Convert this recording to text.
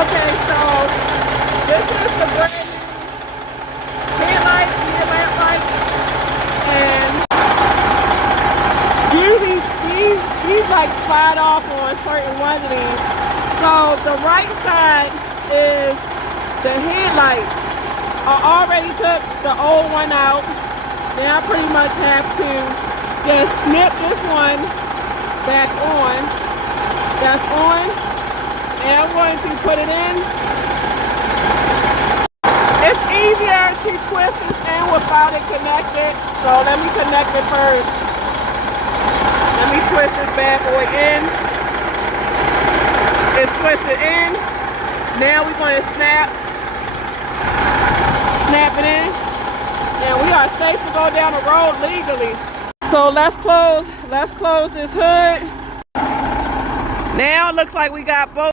Okay, so this is the brand new headlight, lamp light, and usually these like slide off on certain ones of these. So the right side is the headlight. I already took the old one out. Then I pretty much have to just snip this one back on. That's on. And I'm going to put it in. It's easier to twist this in without it connected. So let me connect it first. Let me twist this bad boy in. It's twisted in. Now we're going to snap it in. And we are safe to go down the road legally. So let's close this hood. Now it looks like we got both